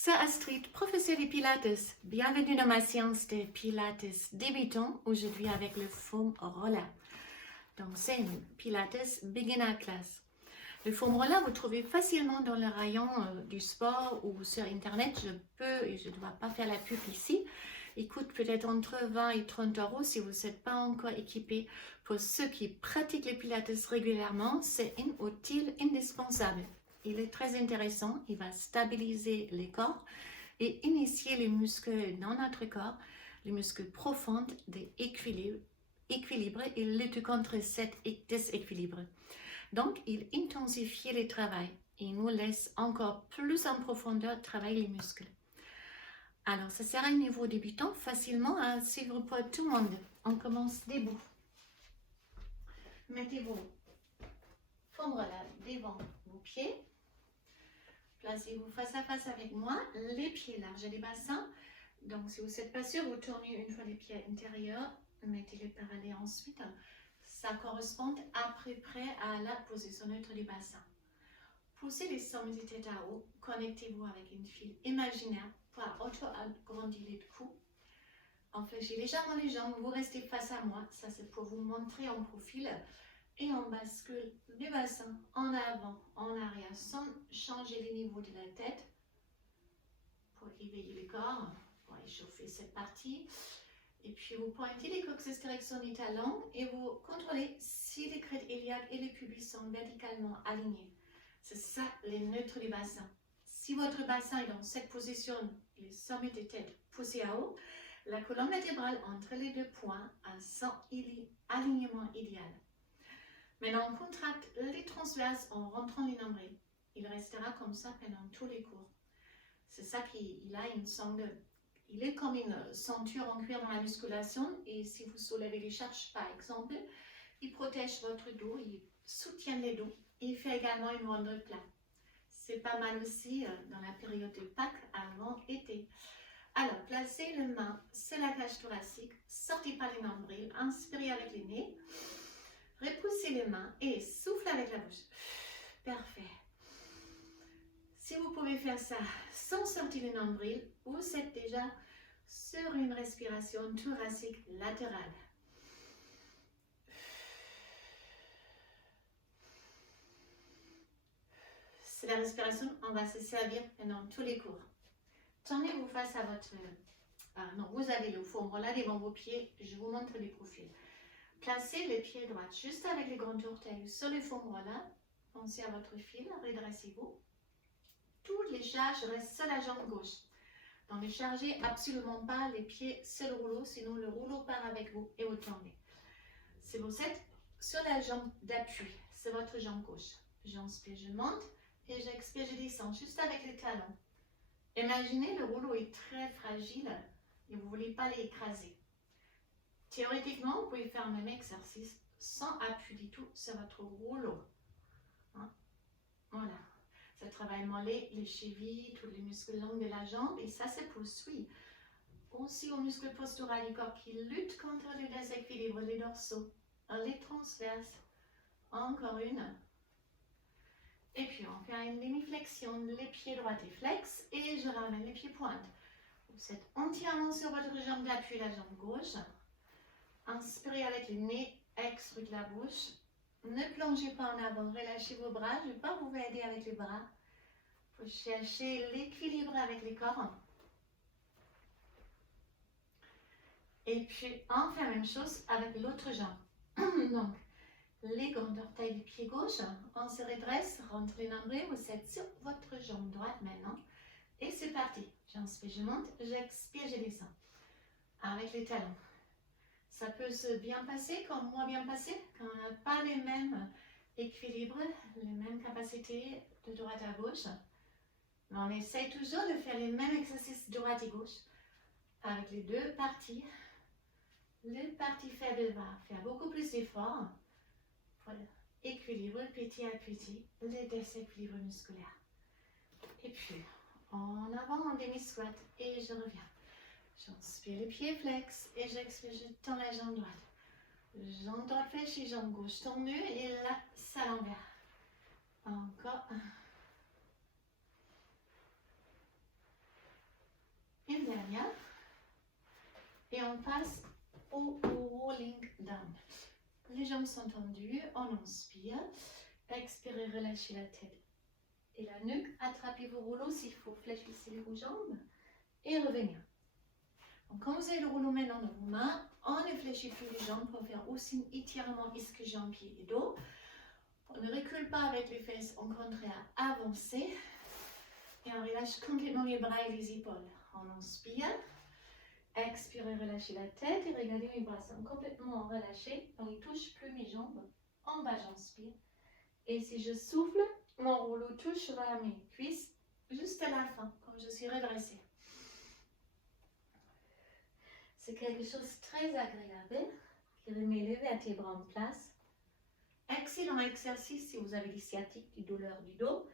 C'est Astrid, professeure de Pilates. Bienvenue dans ma séance de Pilates débutant, aujourd'hui avec le foam roller. Donc c'est une Pilates beginner class. Le foam roller, vous trouvez facilement dans le rayon du sport ou sur internet. Je peux et je ne dois pas faire la pub ici. Il coûte peut-être entre 20 et 30 euros si vous n'êtes pas encore équipé. Pour ceux qui pratiquent les Pilates régulièrement, c'est un outil indispensable. Il est très intéressant, il va stabiliser les corps et initier les muscles dans notre corps, les muscles profonds d'équilibre et lutter contre cet déséquilibre. Donc, il intensifie le travail et nous laisse encore plus en profondeur travailler les muscles. Alors, ça sera un niveau débutant facilement à suivre pour tout le monde. On commence debout. Mettez vos foam roller devant vos pieds. Placez-vous face à face avec moi, les pieds larges des bassins. Donc, si vous n'êtes pas sûr, vous tournez une fois les pieds intérieurs, mettez-les parallèles ensuite. Ça correspond à peu près à la position neutre du bassin. Poussez les sommets de tête à haut, connectez-vous avec une file imaginaire pour auto-agrandir le cou. Infléchissez légèrement les jambes, vous restez face à moi, ça c'est pour vous montrer en profil. Et on bascule le bassin en avant, en arrière, sans changer le niveau de la tête pour éveiller le corps, pour échauffer cette partie. Et puis vous pointez les coccyx direction du talon et vous contrôlez si les crêtes iliaques et le pubis sont verticalement alignés. C'est ça les neutres du bassin. Si votre bassin est dans cette position, les sommets de tête poussés à haut, la colonne vertébrale entre les deux points a son alignement idéal. Maintenant, on contracte les transverses en rentrant les nombrils. Il restera comme ça pendant tous les cours. C'est ça qu'il a une sangle. Il est comme une ceinture en cuir dans la musculation et si vous soulevez les charges par exemple, il protège votre dos, il soutient les dos et il fait également une rondeur plat. C'est pas mal aussi dans la période de Pâques avant été. Alors, placez les mains sur la cage thoracique, sortez par les nombrils, inspirez avec les nez. Repoussez les mains et soufflez avec la bouche. Parfait. Si vous pouvez faire ça sans sortir le nombril, vous êtes déjà sur une respiration thoracique latérale. C'est la respiration, on va se servir pendant tous les cours. Tournez-vous face à votre... non, vous avez le foam roller devant vos pieds, je vous montre les profils. Placez les pieds droits juste avec les grands orteils sur le foam roller. Pensez à votre fil, redressez-vous. Toutes les charges restent sur la jambe gauche. Donc ne chargez absolument pas les pieds sur le rouleau, sinon le rouleau part avec vous et vous tournez. Si vous êtes sur la jambe d'appui, c'est votre jambe gauche. J'inspire, je monte et j'expire, je descends juste avec les talons. Imaginez le rouleau est très fragile et vous ne voulez pas l'écraser. Théoriquement, vous pouvez faire le même exercice sans appui du tout sur votre rouleau. Hein? Voilà. Ça travaille mollet, les chevilles, tous les muscles longs de la jambe et ça se poursuit. Aussi aux muscles posturaux du corps qui luttent contre le déséquilibre, les dorsaux, les transverses. Encore une. Et puis on fait une demi-flexion, les pieds droits et flex et je ramène les pieds pointes. Vous êtes entièrement sur votre jambe d'appui, la jambe gauche. Inspirez avec le nez, extrudez la bouche. Ne plongez pas en avant, relâchez vos bras. Je ne vais pas vous aider avec les bras. Il faut chercher l'équilibre avec les corps. Et puis, on fait la même chose avec l'autre jambe. Donc, les grands orteils du pied gauche, on se redresse, rentre les nombrils, vous êtes sur votre jambe droite maintenant. Et c'est parti. J'inspire, je monte, j'expire, je descends. Avec les talons. Ça peut se bien passer comme moins bien passer, quand on n'a pas les mêmes équilibres, les mêmes capacités de droite à gauche. Mais on essaye toujours de faire les mêmes exercices de droite et gauche avec les deux parties. Le parti faible va faire beaucoup plus d'efforts pour équilibrer petit à petit les déséquilibres musculaires. Et puis, en avant en demi-squat et je reviens. J'inspire les pieds flex et j'expire, je tends la jambe droite. Jambe droite fléchie, jambe gauche tendue et là, ça à l'envers. Encore. derrière. Et on passe au rolling down. Les jambes sont tendues, on inspire. Expirez, relâchez la tête et la nuque. Attrapez vos rouleaux s'il faut, fléchissez vos jambes et revenir. Donc, quand vous avez le rouleau maintenant dans vos mains, on ne fléchit plus les jambes pour faire aussi un étirement ischio-jambe, pied et dos. On ne recule pas avec les fesses, au contraire, avancez. Et on relâche complètement les bras et les épaules. On inspire. Expirez, relâchez la tête et regardez mes bras sont complètement relâchés. On ne touche plus mes jambes. En bas, j'inspire. Et si je souffle, mon rouleau touchera mes cuisses juste à la fin, quand je suis redressée. C'est quelque chose de très agréable qui remet les vertèbres en place. Excellent exercice si vous avez des sciatiques, des douleurs du dos.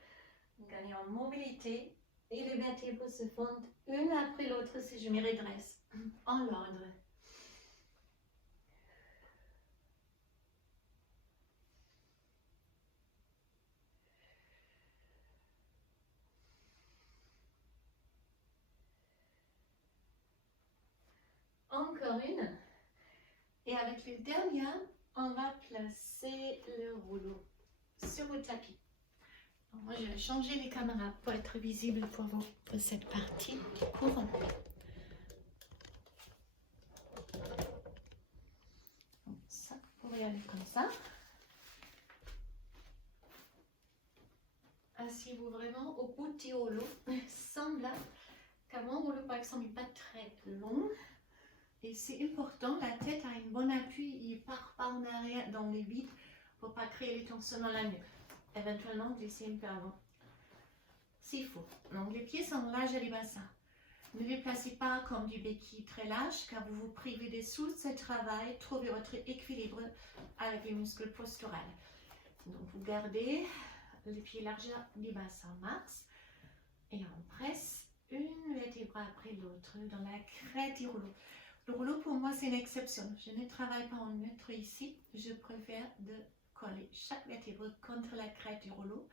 Gagnez en mobilité et les vertèbres se fondent une après l'autre si je me redresse en l'ordre. Encore une. Et avec les dernières, on va placer le rouleau sur le tapis. Donc moi, je vais changer les caméras pour être visible pour vous pour cette partie du cours. Donc ça, vous pourrez aller comme ça. Asseyez-vous vraiment au bout du rouleau. Semble que mon rouleau, par exemple, n'est pas très long. Et c'est important, la tête a un bon appui, il part pas en arrière dans les vides pour ne pas créer les tensions dans la nuque. Éventuellement, glisser un peu avant, s'il faut. Donc les pieds sont larges à les bassins. Ne les placez pas comme du béquille très large, car vous vous privez des sous ce travail. Trouvez votre équilibre avec les muscles posturaux. Donc vous gardez les pieds larges des bassins max et on presse une vertèbre après l'autre dans la crête du rouleau. Le rouleau, pour moi, c'est une exception. Je ne travaille pas en neutre ici. Je préfère de coller chaque vertèbre contre la crête du rouleau.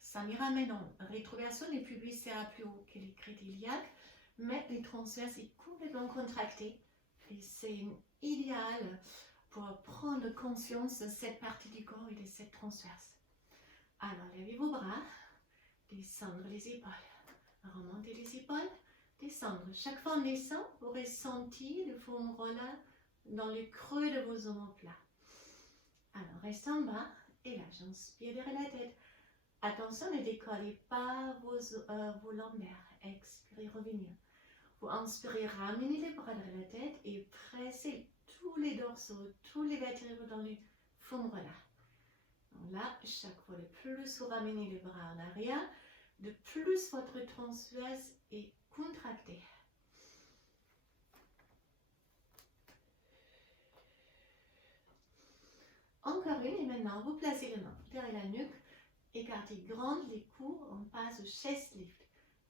Ça me ramène en rétroversion. Les pubis sera plus haut que les crêtes iliaques, mais les transverses sont complètement contractés. Et c'est idéal pour prendre conscience de cette partie du corps et de cette transverse. Alors, levez vos bras, descendre les épaules, remonter les épaules. Descendre. Chaque fois on descend, vous ressentez le foam roller dans le creux de vos omoplates. Alors, reste en bas. Et là, j'inspire derrière la tête. Attention, ne décollez pas vos lombaires. Expirez, revenir. Vous inspirez, ramenez les bras derrière la tête et pressez tous les dorsaux, tous les vertèbres dans le foam roller. Donc là, chaque fois, de plus vous ramenez les bras en arrière, de plus votre transverse est contracté. Encore une et maintenant vous placez les mains derrière la nuque, écartez grand les coudes, on passe au chest lift.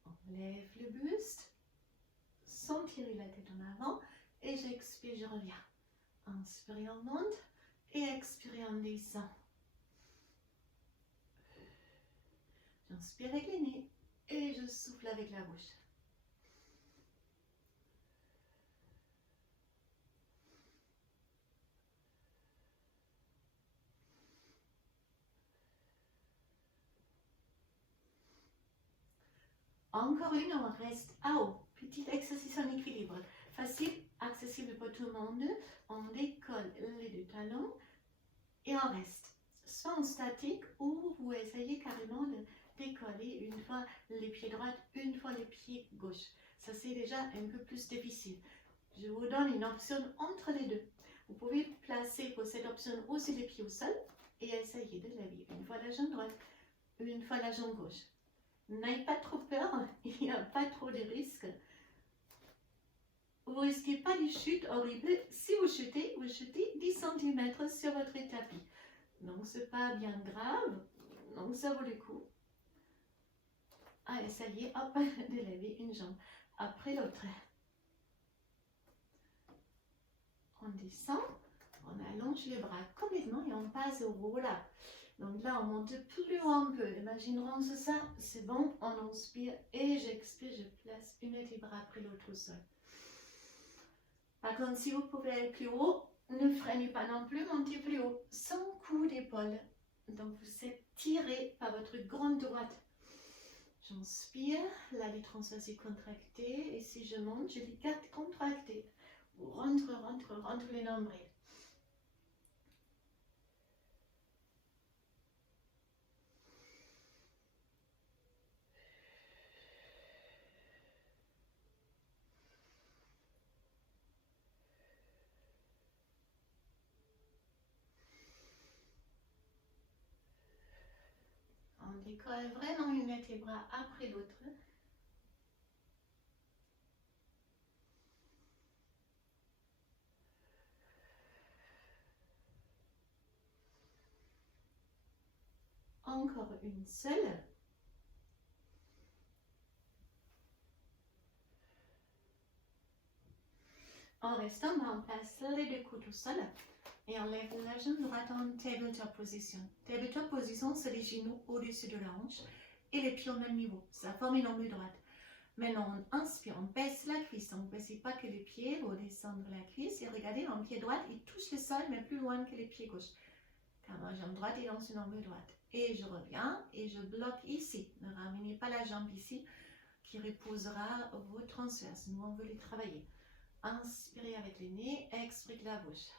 On lève le buste, sans tirer la tête en avant et j'expire, je reviens. Inspirez, on monte et expirez, on descend. J'inspire avec les nez et je souffle avec la bouche. Encore une, on reste à haut. Petit exercice en équilibre. Facile, accessible pour tout le monde. On décolle les deux talons et on reste. Soit en statique ou vous essayez carrément de décoller une fois les pieds droits, une fois les pieds gauches. Ça c'est déjà un peu plus difficile. Je vous donne une option entre les deux. Vous pouvez placer pour cette option aussi les pieds au sol et essayer de lever une fois la jambe droite, une fois la jambe gauche. N'ayez pas trop peur, il n'y a pas trop de risques. Vous ne risquez pas des chutes horribles. Si vous chutez 10 cm sur votre tapis. Donc, ce n'est pas bien grave. Donc, ça vaut le coup. Ah, essayez, hop, de lever une jambe après l'autre. On descend, on allonge les bras complètement et on passe au roll-up. Donc là, on monte plus haut un peu. Imaginons ça, c'est bon. On inspire et j'expire. Je place une des bras après l'autre au sol. Par contre, si vous pouvez aller plus haut, ne freinez pas non plus, montez plus haut. Sans coup d'épaule. Donc vous êtes tiré par votre grande droite. J'inspire, là les transverses est contracté. Et si je monte, je les garde contractés. Rentre les nombrils. On décolle vraiment une vertèbre après l'autre. Encore une seule. En restant, on place les deux coudes au sol et on lève la jambe droite en tabletop position. Tabletop position, c'est les genoux au-dessus de la hanche et les pieds au même niveau. Ça forme une ombre droite. Maintenant, on inspire, on baisse la cuisse. On ne baisse pas que les pieds, vous descendre la cuisse et regardez, mon pied droit, il touche le sol, mais plus loin que les pieds gauche. Car ma jambe droite est dans une ombre droite. Et je reviens et je bloque ici. Ne ramenez pas la jambe ici qui reposera vos transverses. Nous, on veut les travailler. Inspirez avec le nez, expirez la bouche.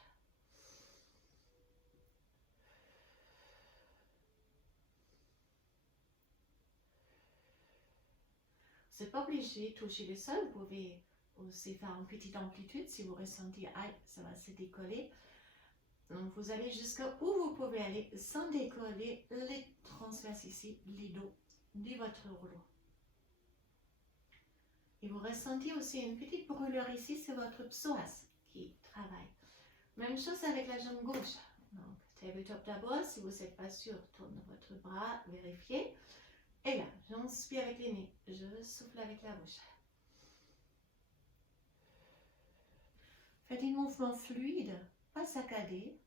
Vous n'êtes pas obligé de toucher le sol, vous pouvez aussi faire une petite amplitude si vous ressentez, aïe, ça va se décoller. Donc vous allez jusqu'à où vous pouvez aller sans décoller les transverses ici, les dos de votre rouleau. Et vous ressentez aussi une petite brûlure ici, c'est votre psoas qui travaille. Même chose avec la jambe gauche. Donc, tabletop d'abord, si vous n'êtes pas sûr, tournez votre bras, vérifiez. Et là, j'inspire avec les nez, je souffle avec la bouche. Faites un mouvement fluide, pas saccadé.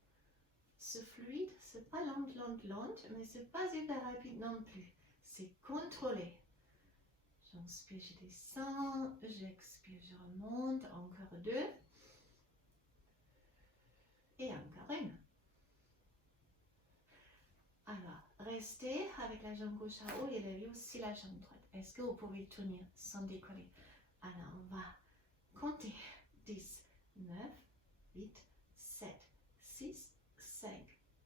Ce fluide, c'est pas lente, mais c'est pas hyper rapide non plus. C'est contrôlé. J'inspire, je descends, j'expire, je remonte, encore deux. Et encore une. Alors, restez avec la jambe gauche à haut et levez aussi la jambe droite. Est-ce que vous pouvez tenir sans décoller? Alors, on va compter 10, 9, 8, 7, 6, 5,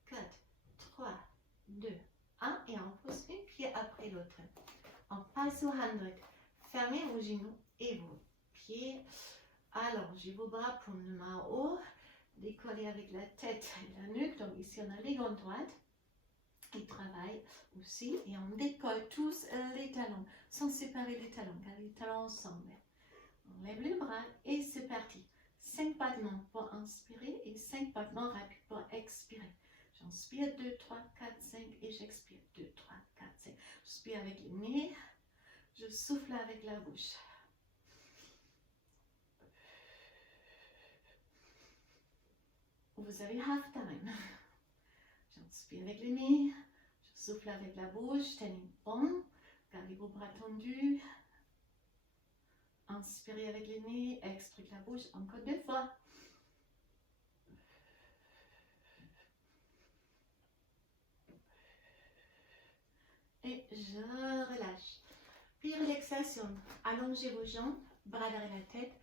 4, 3, 2, 1 et on pose un pied après l'autre. On passe au 100. Fermez vos genoux et vos pieds. Allongez vos bras pour le main haut. Décollez avec la tête et la nuque. Donc ici, on a les gants droites. Ils travaillent aussi et on décolle tous les talons sans séparer les talons car les talons ensemble. On lève les bras et c'est parti. 5 battements pour inspirer et 5 battements rapides pour expirer. J'inspire 2, 3, 4, 5 et j'expire 2, 3, 4, 5. J'inspire avec le nez, je souffle avec la bouche. Vous avez half time. J'inspire avec le nez, je souffle avec la bouche, tenez bon, gardez vos bras tendus. Inspirez avec le nez, expirez la bouche, encore 2 fois. Et je relâche. Puis relaxation, allongez vos jambes, bras derrière la tête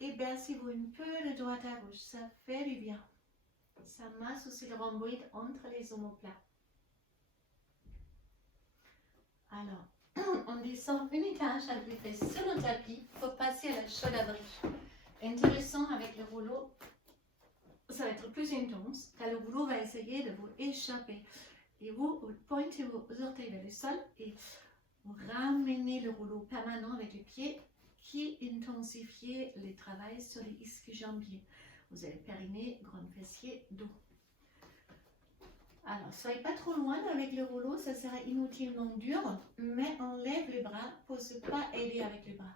et bercez-vous un peu de droite à gauche, ça fait du bien. Ça masse aussi le rhomboïde entre les omoplates. Alors, on descend une étage avec les fesses sur le tapis pour passer à la chaude à brie. Intéressant avec le rouleau, ça va être plus intense car le rouleau va essayer de vous échapper. Et vous pointez vos orteils vers le sol et vous ramenez le rouleau permanent avec les pieds qui intensifie le travail sur les ischio-jambiers. Vous avez périnée, grand fessier, dos. Alors, soyez pas trop loin avec le rouleau, ça sera inutilement dur, mais on lève les bras pour ne pas aider avec les bras.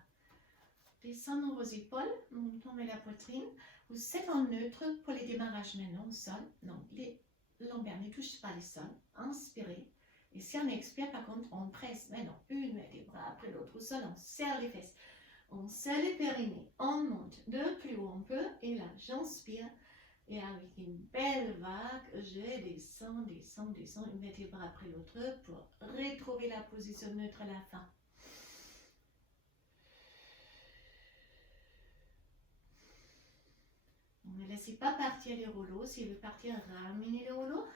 Descendons vos épaules, montons la poitrine. Vous êtes en neutre pour les démarrages maintenant au sol. Donc, les lombaire, ne touche pas le sol. Inspirez. Et si on expire, par contre, on presse maintenant une vertèbre après l'autre au sol, on serre les fesses. On serre les périnées, on monte de plus haut on peut. Et là, j'inspire. Et avec une belle vague, je descends, descends, descends, une vertèbre après l'autre pour retrouver la position neutre à la fin. Ne laissez pas partir les rouleaux. S'il veut partir, ramenez les rouleaux.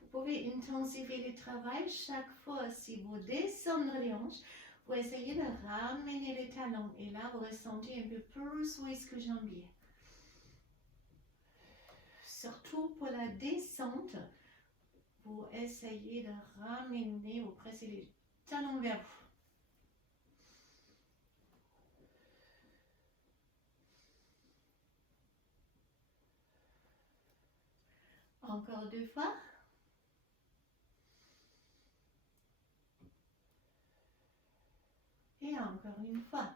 Vous pouvez intensifier le travail chaque fois. Si vous descendez les hanches, vous essayez de ramener les talons. Et là, vous ressentez un peu plus où est-ce que jambier. Surtout pour la descente, vous essayez de ramener, vous pressez les talons vers vous. Encore 2 fois. Et encore une fois.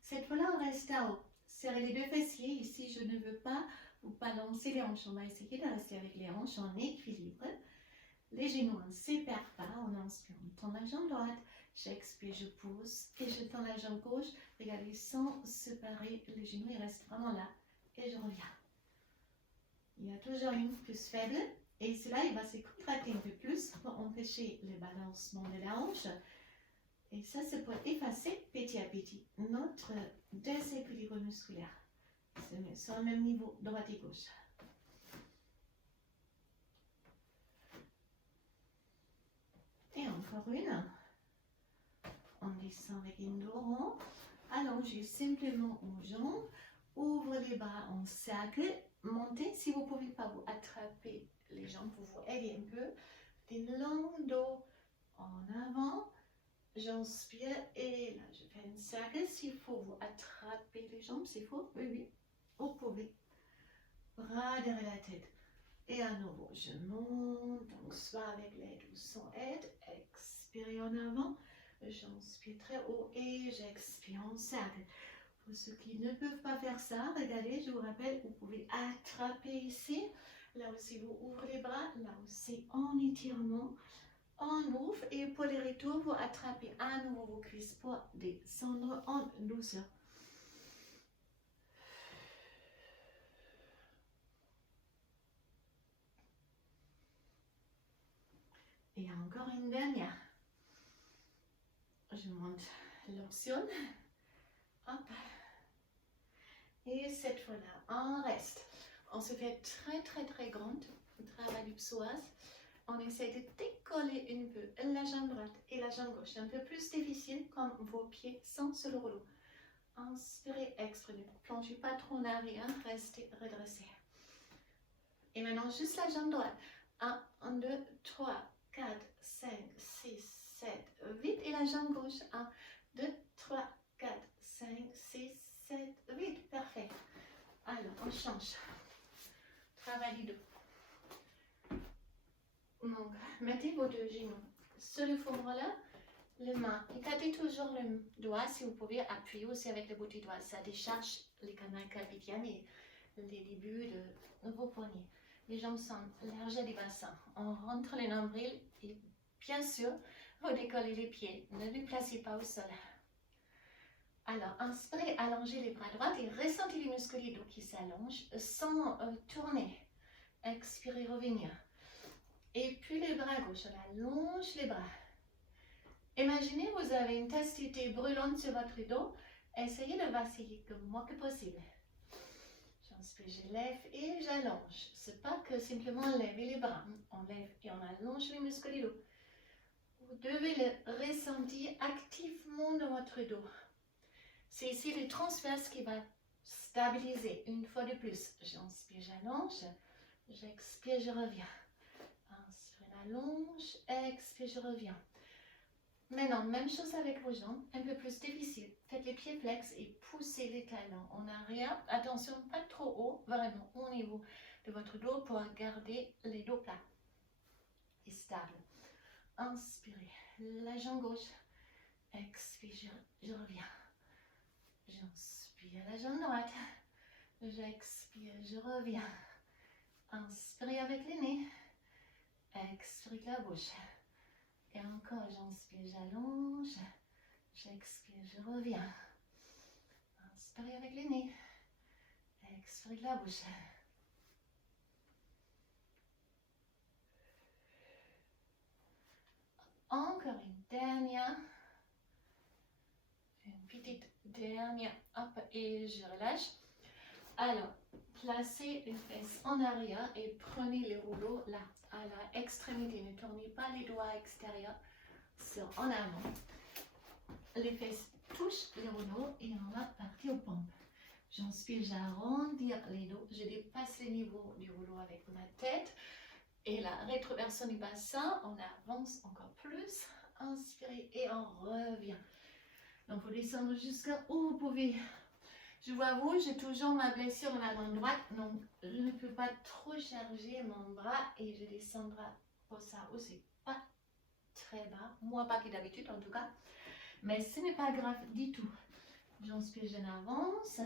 Cette fois-là, on reste à haut. Serrez les 2 fessiers. Ici, je ne veux pas vous balancer les hanches. On va essayer de rester avec les hanches en équilibre. Les genoux, on ne sépare pas. On inspire, on tend la jambe droite. J'expire, je pousse et je tends la jambe gauche. Regardez, sans séparer les genoux, ils restent vraiment là. Et je reviens. Il y a toujours une plus faible. Et cela, il va se contracter un peu plus pour empêcher le balancement de la hanche. Et ça, c'est pour effacer petit à petit notre déséquilibre musculaire. C'est sur le même niveau, droite et gauche. Et encore une. On descend avec une dos rond. Allongez simplement aux jambes. Ouvre les bras en cercle. Montez. Si vous ne pouvez pas vous attraper les jambes, vous vous aidez un peu. Des longs dos en avant. J'inspire et là je fais un cercle. S'il faut vous attraper les jambes, c'est faux. Oui, oui, vous pouvez. Bras derrière la tête. Et à nouveau, je monte. Donc soit avec l'aide ou sans aide. Expirez en avant. J'inspire très haut et j'expire en cercle. Pour ceux qui ne peuvent pas faire ça, regardez, je vous rappelle, vous pouvez attraper ici. Là aussi, vous ouvrez les bras. Là aussi, en étirement. On ouvre et pour les retours, vous attrapez à nouveau vos cuisses pour descendre en douceur. Et encore une dernière. Je monte l'option. Hop. Et cette fois-là, on reste. On se fait très très très grande. Travail du psoas. On essaie de décoller un peu la jambe droite et la jambe gauche. Un peu plus difficile comme vos pieds sont sur le rouleau. Inspirez, expirez. Ne plongez pas trop en arrière. Restez redressé. Et maintenant, juste la jambe droite. 1, 2, 3, 4, 5, 6, 7, 8. Et la jambe gauche. 1, 2, 3, 4, 5, 6, 7, 8. Parfait. Alors, on change. Travail du dos. Donc, mettez vos 2 genoux sur le fémur là, les mains. Écartez toujours le doigt si vous pouvez appuyer aussi avec le bout du doigt. Ça décharge les canaux claviculaires et les débuts de vos poignets. Les jambes sont larges du bassin. On rentre les nombrils et bien sûr, vous décollez les pieds. Ne les placez pas au sol. Alors, inspirez, allongez les bras droits et ressentez les muscles du dos qui s'allongent sans tourner. Expirez, revenir. Et puis les bras gauche, on allonge les bras. Imaginez, vous avez une tasse de thé brûlante sur votre dos. Essayez de vaciller le moins que possible. J'inspire, je lève et j'allonge. C'est pas que simplement lever les bras. On lève et on allonge les muscles du dos. Vous devez le ressentir activement dans votre dos. C'est ici le transverse qui va stabiliser. Une fois de plus, j'inspire, j'allonge. J'expire, je reviens. Inspire, allonge. Expire, je reviens. Maintenant, même chose avec vos jambes, un peu plus difficile. Faites les pieds flex et poussez les talons en arrière. Attention, pas trop haut, vraiment au niveau de votre dos pour garder les dos plats et stables. Inspirez, la jambe gauche. Expire, je reviens. J'inspire, la jambe droite. J'expire, je reviens. Inspirez avec les nez. expire avec la bouche. Et encore, j'inspire, j'allonge. J'expire, je reviens. Inspire avec le nez. Expire avec la bouche. Encore une dernière. Une petite dernière. Hop, et je relâche. Alors, placez les fesses en arrière et prenez les rouleaux là, à l'extrémité. Ne tournez pas les doigts extérieurs sur en avant. Les fesses touchent les rouleaux et on va partir aux pompes. J'inspire, j'arrondis les dos. Je dépasse le niveau du rouleau avec ma tête. Et la rétroversion du bassin, on avance encore plus. Inspirez et on revient. Donc, vous descendez jusqu'à où vous pouvez. Je vois vous, j'ai toujours ma blessure dans la main droite, donc je ne peux pas trop charger mon bras et je descendrai pour ça aussi pas très bas. Moi, pas que d'habitude en tout cas. Mais ce n'est pas grave du tout. J'inspire, je avance.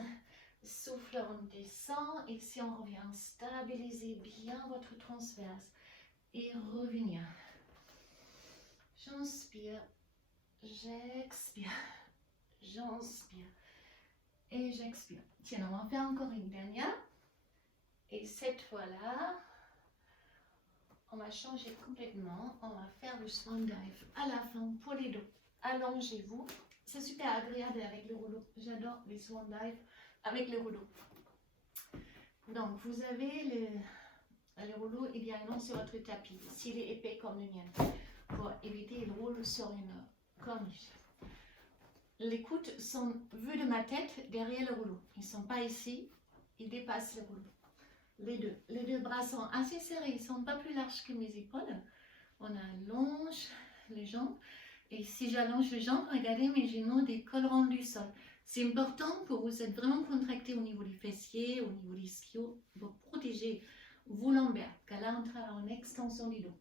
Souffle, on descend. Et si on revient, stabilisez bien votre transverse. Et revenir. J'inspire. J'expire. J'inspire. Et j'expire. Tiens, on va faire encore une dernière. Et cette fois-là, on va changer complètement. On va faire le swan dive à la fin pour les dos. Allongez-vous. C'est super agréable avec le rouleau. J'adore les swan dive avec le rouleau. Donc, vous avez le rouleau idéalement sur votre tapis, s'il est épais comme le mien, pour éviter le roule sur une corniche. Les coudes sont vus de ma tête derrière le rouleau. Ils ne sont pas ici, ils dépassent le rouleau. Les deux bras sont assez serrés, ils ne sont pas plus larges que mes épaules. On allonge les jambes. Et si j'allonge les jambes, regardez mes genoux décolleront du sol. C'est important que vous êtes vraiment contracté au niveau des fessiers, au niveau des ischios, pour protéger vos lombaires, car là on travaille en extension du dos.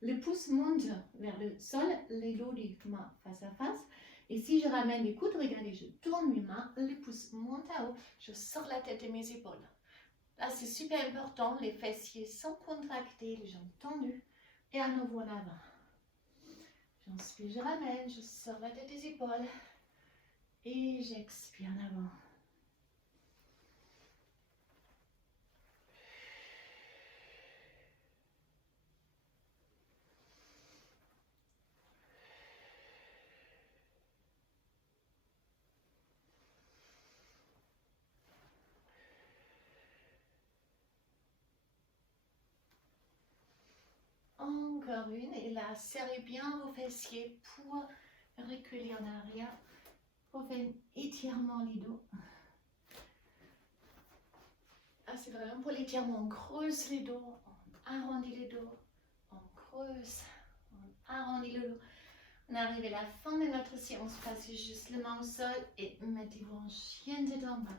Le pouce monte vers le sol, les dos des mains face à face. Et si je ramène les coudes, regardez, je tourne mes mains, les pouces montent à haut, je sors la tête de mes épaules. Là, c'est super important, les fessiers sont contractés, les jambes tendues, et à nouveau en avant. J'inspire, je ramène, je sors la tête des épaules, et j'expire en avant. Encore une, et là, serrez bien vos fessiers pour reculer en arrière, pour faire un étirement les dos. Ah, c'est vraiment pour l'étirement, on creuse les dos, on arrondit les dos, on creuse, on arrondit le dos. On arrive à la fin de notre séance, placez juste les mains au sol et mettez-vous en chien tête en bas.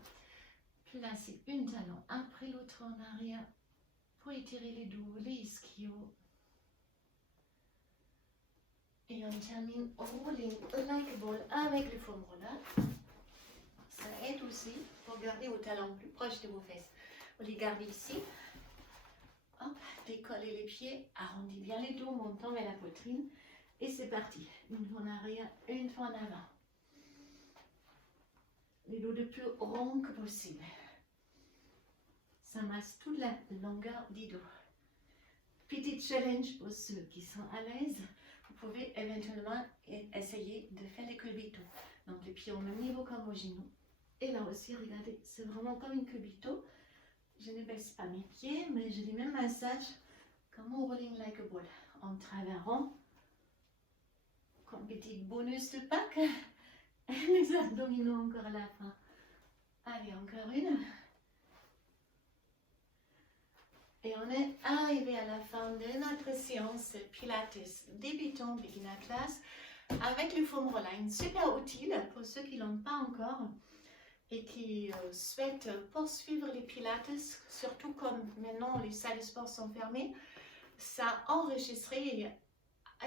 Placez une talon après l'autre en arrière pour étirer les dos, les ischios. Et on termine rolling like a ball avec le foam roller. Ça aide aussi pour garder vos talons plus proches de vos fesses. Vous les gardez ici. Hop, décollez les pieds, arrondissez bien les dos, montant vers la poitrine. Et c'est parti. Une fois en arrière, une fois en avant. Les dos le plus rond que possible. Ça masse toute la longueur du dos. Petit challenge pour ceux qui sont à l'aise. Vous pouvez éventuellement essayer de faire les cubitos. Donc les pieds au même niveau comme vos genoux. Et là aussi, regardez, c'est vraiment comme une cubito. Je ne baisse pas mes pieds, mais je les même massage comme au rolling like a ball. En travaillant comme petit bonus de Pâques. Les abdominaux encore à la fin. Allez, encore une. Et on est arrivé à la fin de notre séance Pilates débutant beginner class avec le foam roller, super utile pour ceux qui ne l'ont pas encore et qui souhaitent poursuivre les Pilates, surtout comme maintenant les salles de sport sont fermées. Ça enregistrer et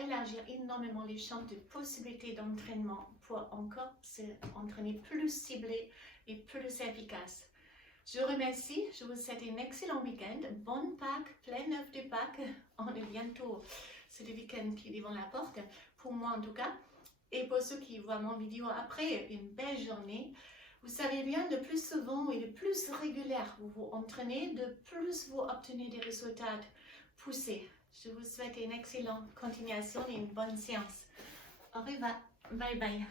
élargir énormément les champs de possibilités d'entraînement pour encore s'entraîner plus ciblé et plus efficace. Je vous remercie, je vous souhaite un excellent week-end, bonne Pâques, plein œuf de Pâques. On est bientôt, c'est le week-end qui est devant la porte, pour moi en tout cas. Et pour ceux qui voient mon vidéo après, une belle journée. Vous savez bien, de plus souvent et de plus régulière vous vous entraînez, de plus vous obtenez des résultats poussés. Je vous souhaite une excellente continuation et une bonne séance. Au revoir. Bye bye.